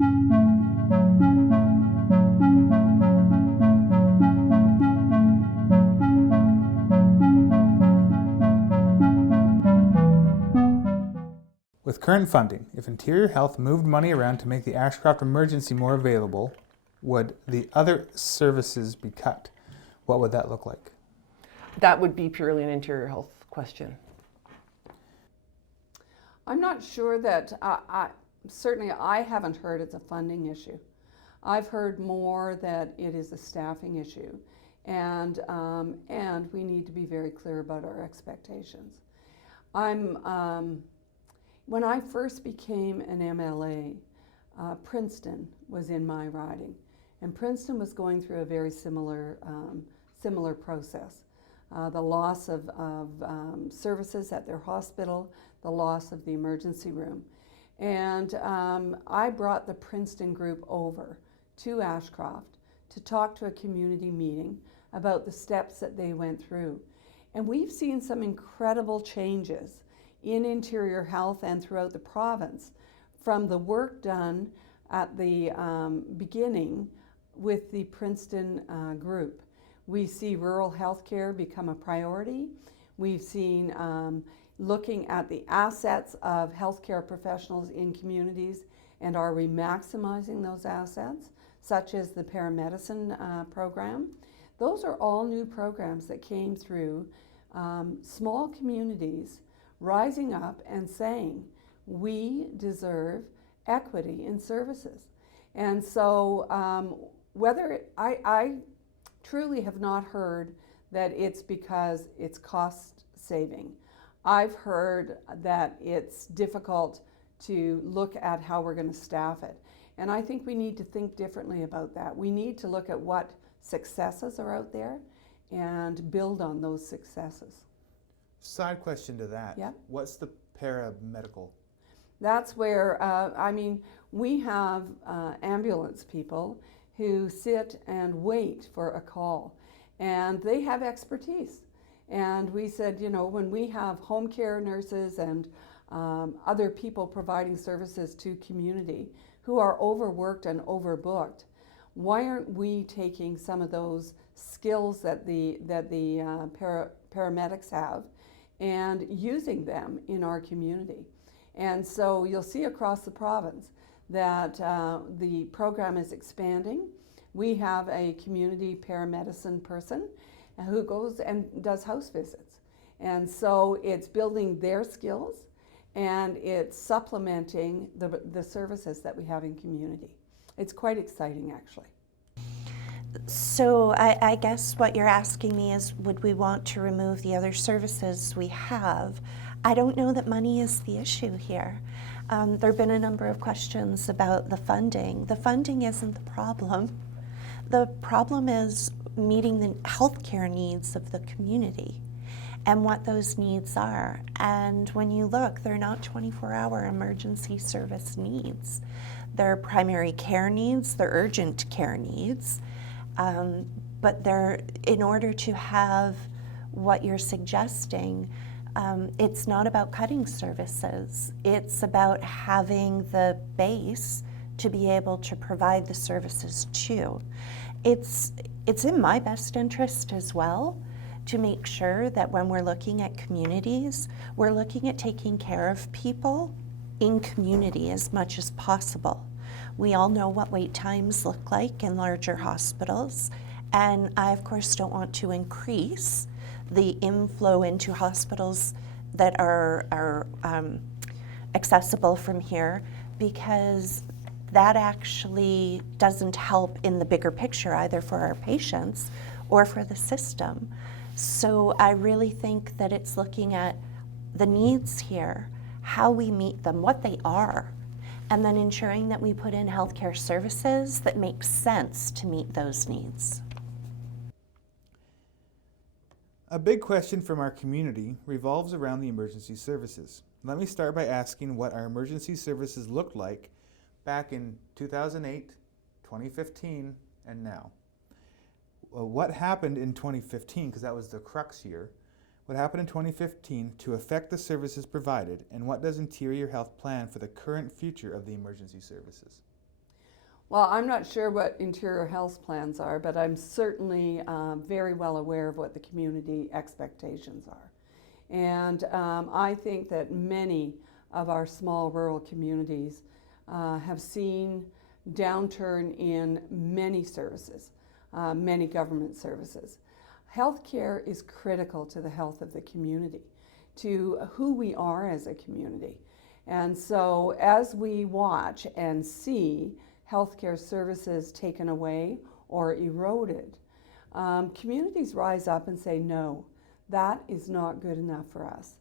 With current funding, if Interior Health moved money around to make the Ashcroft emergency more available, would the other services be cut? What would that look like? That would be purely an Interior Health question. I'm not sure that, certainly I haven't heard it's a funding issue. I've heard more that it is a staffing issue, and we need to be very clear about our expectations. When I first became an MLA, Princeton was in my riding, and Princeton was going through a very similar process. The loss of services at their hospital, the loss of the emergency room. And I brought the Princeton group over to Ashcroft to talk to a community meeting about the steps that they went through. And we've seen some incredible changes in Interior Health and throughout the province from the work done at the beginning with the Princeton group. We see rural healthcare become a priority. We've seen looking at the assets of healthcare professionals in communities, and are we maximizing those assets, such as the paramedicine program. Those are all new programs that came through small communities rising up and saying, we deserve equity in services. And so I truly have not heard that it's because it's cost saving. I've heard that it's difficult to look at how we're going to staff it. And I think we need to think differently about that. We need to look at what successes are out there and build on those successes. Side question to that. Yeah. What's the paramedical? That's where, we have ambulance people who sit and wait for a call, and they have expertise. And we said, when we have home care nurses and other people providing services to community who are overworked and overbooked, why aren't we taking some of those skills that the paramedics have and using them in our community? And so you'll see across the province that the program is expanding. We have a community paramedicine person who goes and does house visits. And so it's building their skills, and it's supplementing the services that we have in community. It's quite exciting, actually. So I guess what you're asking me is, would we want to remove the other services we have? I don't know that money is the issue here. There have been a number of questions about the funding. The funding isn't the problem. The problem is meeting the healthcare needs of the community and what those needs are. And when you look, they're not 24-hour emergency service needs. They're primary care needs, they're urgent care needs. But in order to have what you're suggesting, it's not about cutting services. It's about having the base to be able to provide the services to. It's in my best interest as well to make sure that when we're looking at communities, we're looking at taking care of people in community as much as possible. We all know what wait times look like in larger hospitals, and I of course don't want to increase the inflow into hospitals that are accessible from here, because that actually doesn't help in the bigger picture either for our patients or for the system. So I really think that it's looking at the needs here, how we meet them, what they are, and then ensuring that we put in healthcare services that make sense to meet those needs. A big question from our community revolves around the emergency services. Let me start by asking what our emergency services looked like back in 2008, 2015, and now. What happened in 2015, because that was the crux year, what happened in 2015 to affect the services provided, and what does Interior Health plan for the current future of the emergency services? Well, I'm not sure what interior health plans are, but I'm certainly very well aware of what the community expectations are. And I think that many of our small rural communities have seen downturn in many services, many government services. Healthcare is critical to the health of the community, to who we are as a community. And so as we watch and see healthcare services taken away or eroded, communities rise up and say, no, that is not good enough for us.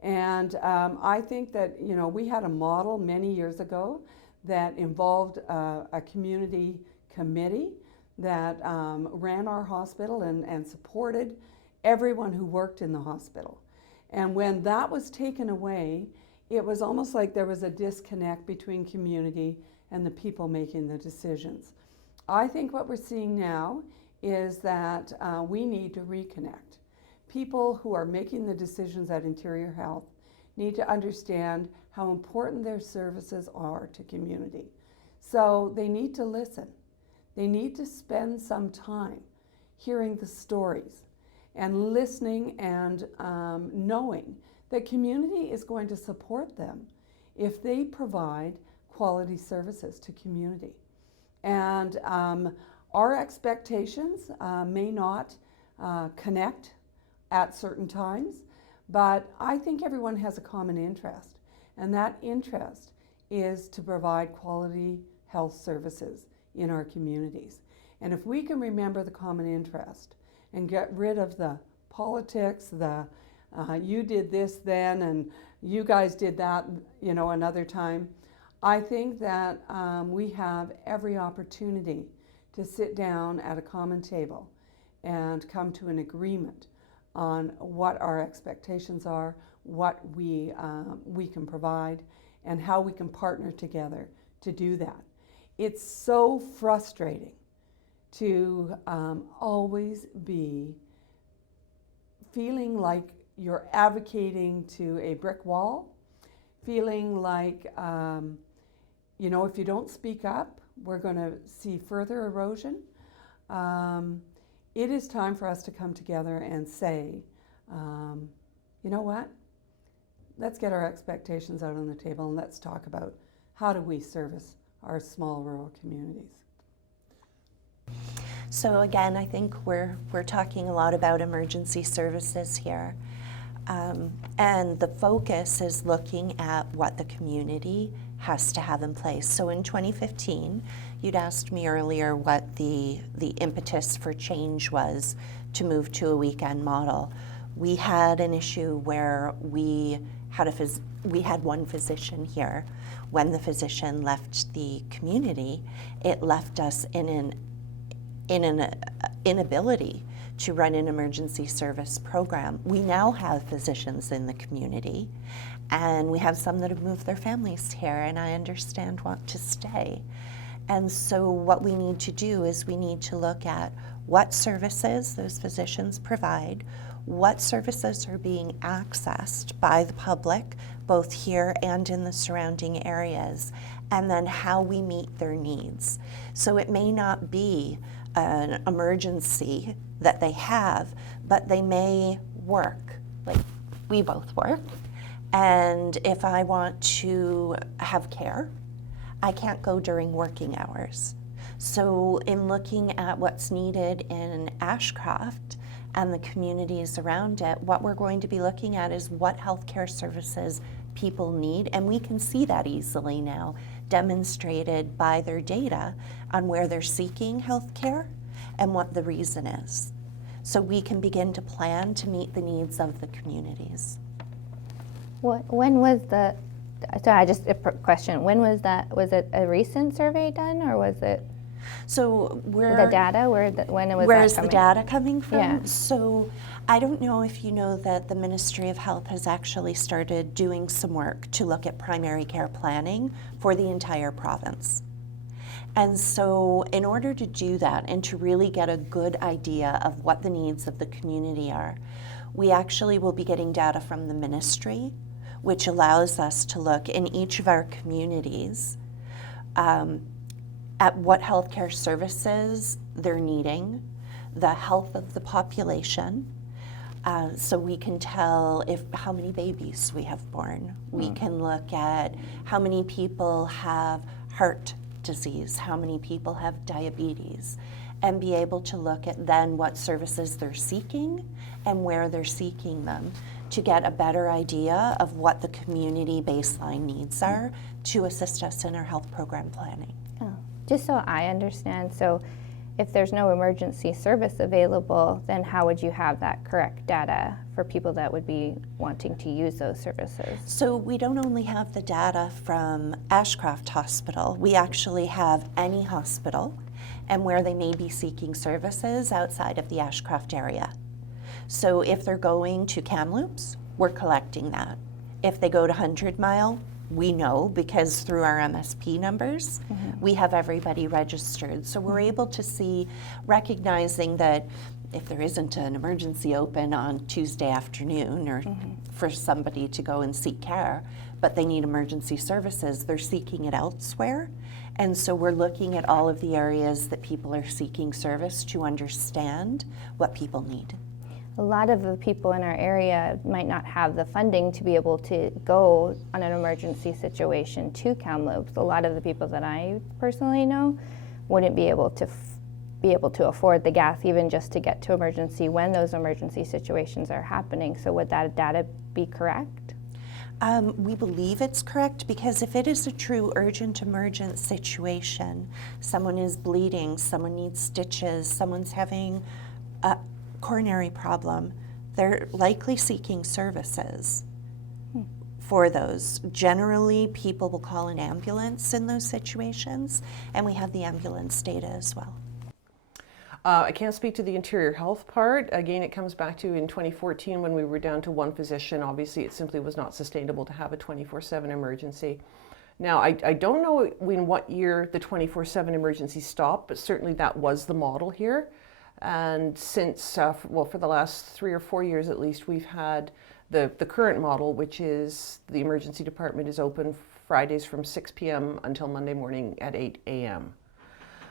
And I think that, you know, we had a model many years ago that involved a community committee that ran our hospital and supported everyone who worked in the hospital. And when that was taken away, it was almost like there was a disconnect between community and the people making the decisions. I think what we're seeing now is that we need to reconnect. People who are making the decisions at Interior Health need to understand how important their services are to community. So they need to listen. They need to spend some time hearing the stories and listening and knowing that community is going to support them if they provide quality services to community. And our expectations may not connect at certain times, but I think everyone has a common interest, and that interest is to provide quality health services in our communities. And if we can remember the common interest and get rid of the politics, the you did this then and you guys did that, you know, another time, I think that we have every opportunity to sit down at a common table and come to an agreement on what our expectations are, what we can provide, and how we can partner together to do that. It's so frustrating to always be feeling like you're advocating to a brick wall, feeling like, you know, if you don't speak up, we're going to see further erosion. It is time for us to come together and say, you know what? Let's get our expectations out on the table and let's talk about how do we service our small rural communities. So again, I think we're talking a lot about emergency services here. And the focus is looking at what the community has to have in place. So in 2015, you'd asked me earlier what the impetus for change was to move to a weekend model. We had an issue where we had one physician here. When the physician left the community, it left us in an inability to run an emergency service program. We now have physicians in the community, and we have some that have moved their families here, and I understand want to stay. And so what we need to do is we need to look at what services those physicians provide, what services are being accessed by the public, both here and in the surrounding areas, and then how we meet their needs. So it may not be an emergency that they have, but they may work, like we both work. And if I want to have care, I can't go during working hours. So in looking at what's needed in Ashcroft and the communities around it, what we're going to be looking at is what healthcare services people need, and we can see that easily now, demonstrated by their data on where they're seeking healthcare and what the reason is. So we can begin to plan to meet the needs of the communities. When was the, sorry, just a question, when was that, was it a recent survey done, or was it? So the data, when it was where's that the data coming from? Yeah. So I don't know if you know that the Ministry of Health has actually started doing some work to look at primary care planning for the entire province. And so in order to do that and to really get a good idea of what the needs of the community are, we actually will be getting data from the ministry, which allows us to look in each of our communities at what healthcare services they're needing, the health of the population. So we can tell how many babies we have born. We can look at how many people have heart disease, how many people have diabetes, and be able to look at then what services they're seeking and where they're seeking them to get a better idea of what the community baseline needs are to assist us in our health program planning. Oh, just so I understand, so if there's no emergency service available, then how would you have that correct data for people that would be wanting to use those services? So we don't only have the data from Ashcroft Hospital, we actually have any hospital and where they may be seeking services outside of the Ashcroft area. So if they're going to Kamloops, we're collecting that. If they go to 100 Mile, we know because through our MSP numbers, we have everybody registered. So we're able to see, recognizing that if there isn't an emergency open on Tuesday afternoon or for somebody to go and seek care, but they need emergency services, they're seeking it elsewhere. And so we're looking at all of the areas that people are seeking service to understand what people need. A lot of the people in our area might not have the funding to be able to go on an emergency situation to Kamloops. A lot of the people that I personally know wouldn't be able to afford the gas even just to get to emergency when those emergency situations are happening. So would that data be correct? We believe it's correct because if it is a true urgent emergent situation, someone is bleeding, someone needs stitches, someone's having a coronary problem, they're likely seeking services for those. Generally, people will call an ambulance in those situations, and we have the ambulance data as well. I can't speak to the interior health part. Again, it comes back to in 2014 when we were down to one physician. Obviously, it simply was not sustainable to have a 24/7 emergency. Now, I don't know in what year the 24/7 emergency stopped, but certainly that was the model here. And since, well, for the last 3 or 4 years at least, we've had the current model, which is the emergency department is open Fridays from 6 p.m. until Monday morning at 8 a.m.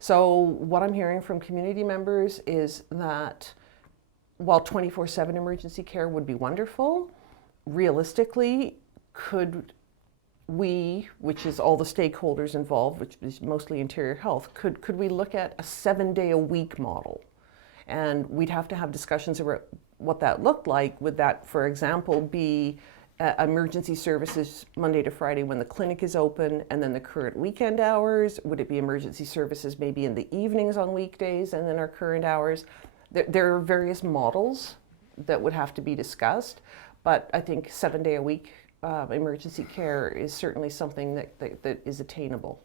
So what I'm hearing from community members is that while 24/7 emergency care would be wonderful, realistically, could we, which is all the stakeholders involved, which is mostly interior health, could we look at a 7-day-a-week model? And we'd have to have discussions about what that looked like. Would that, for example, be emergency services Monday to Friday when the clinic is open and then the current weekend hours? Would it be emergency services maybe in the evenings on weekdays and then our current hours? There are various models that would have to be discussed, but I think 7-day-a-week emergency care is certainly something that is attainable.